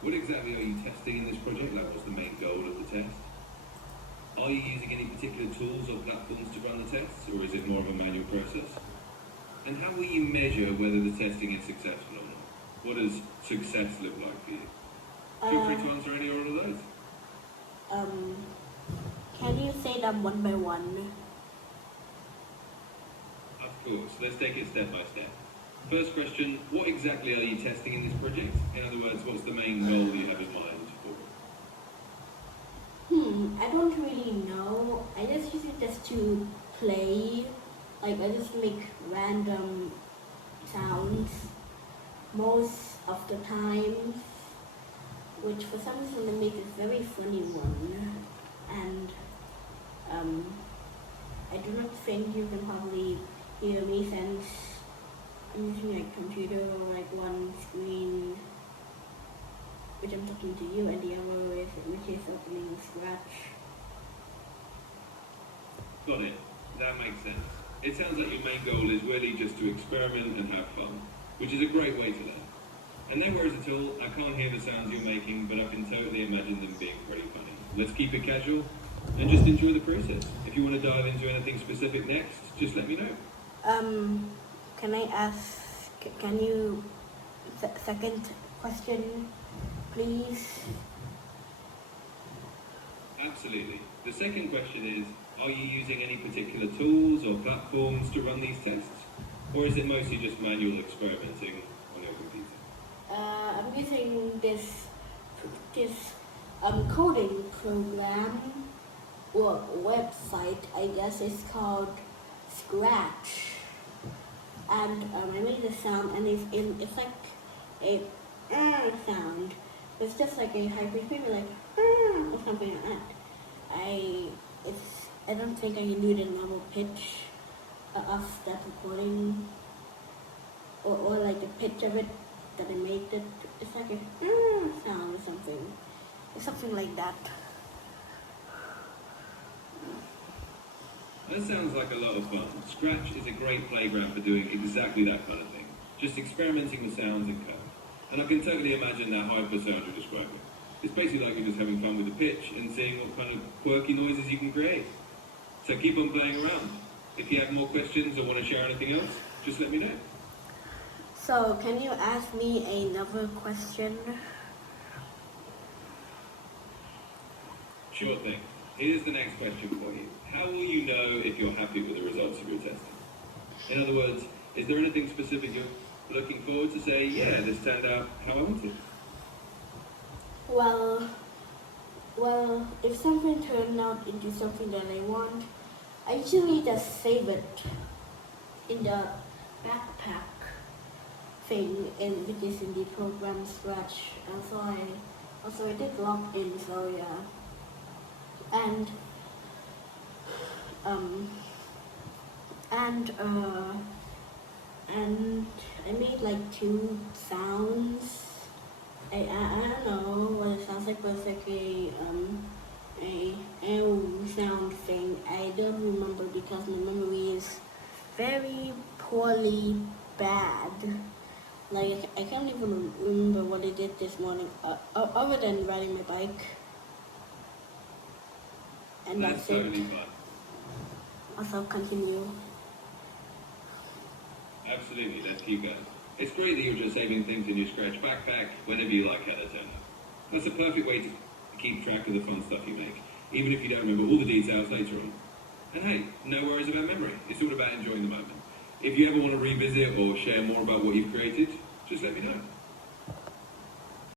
What exactly are you testing in this project? Like, what's the main goal of the test? Are you using any particular tools or platforms to run the tests, or is it more of a manual process? And how will you measure whether the testing is successful or not? What does success look like for you? Feel free to answer any or all of those. Can you say them one by one? Of course. Let's take it step by step. First question, what exactly are you testing in this project? In other words, what's the main goal you have in mind for it? I don't really know. I just use it just to play. Like, I just make random sounds most of the time, which for some reason they make a very funny one. And I do not think you can probably hear me since I'm using a computer or like one screen, which I'm talking to you, and the other is which is opening Scratch. Got it. That makes sense. It sounds like your main goal is really just to experiment and have fun, which is a great way to learn. And no worries at all, I can't hear the sounds you're making, but I can totally imagine them being pretty funny. Let's keep it casual and just enjoy the process. If you want to dive into anything specific next, just let me know. Can I ask, can you, second question, please? Absolutely. The second question is, are you using any particular tools or platforms to run these tests? Or is it mostly just manual experimenting on your computer? I'm using this coding program or website, I guess it's called Scratch. And I made the sound, and it's like a sound. It's just like a high pitch, maybe like or something like that. I don't think I can do the normal pitch of that recording, or like the pitch of it that I made it. It's like a sound or something. It's something like that. That sounds like a lot of fun. Scratch is a great playground for doing exactly that kind of thing. Just experimenting with sounds and code. And I can totally imagine that hyper sound you're describing. It's basically like you're just having fun with the pitch and seeing what kind of quirky noises you can create. So keep on playing around. If you have more questions or want to share anything else, just let me know. So, can you ask me another question? Sure thing. Here's the next question for you. How will you know if you're happy with the results of your testing? In other words, is there anything specific you're looking forward to say, yeah, this turned out how I wanted? Well, if something turned out into something that I want, I usually just save it in the backpack thing, which is in the program Scratch. Also I did log in, so yeah. And I made like 2 sounds. I don't know what it sounds like, but it's like a L sound thing. I don't remember because my memory is very poorly bad. Like, I can't even remember what I did this morning, other than riding my bike. And That's it. totally fun. Also continue. Absolutely, let's keep going. It's great that you're just saving things in your Scratch backpack whenever you like how they turn out. That's a perfect way to keep track of the fun stuff you make, even if you don't remember all the details later on. And hey, no worries about memory. It's all about enjoying the moment. If you ever want to revisit or share more about what you've created, just let me know.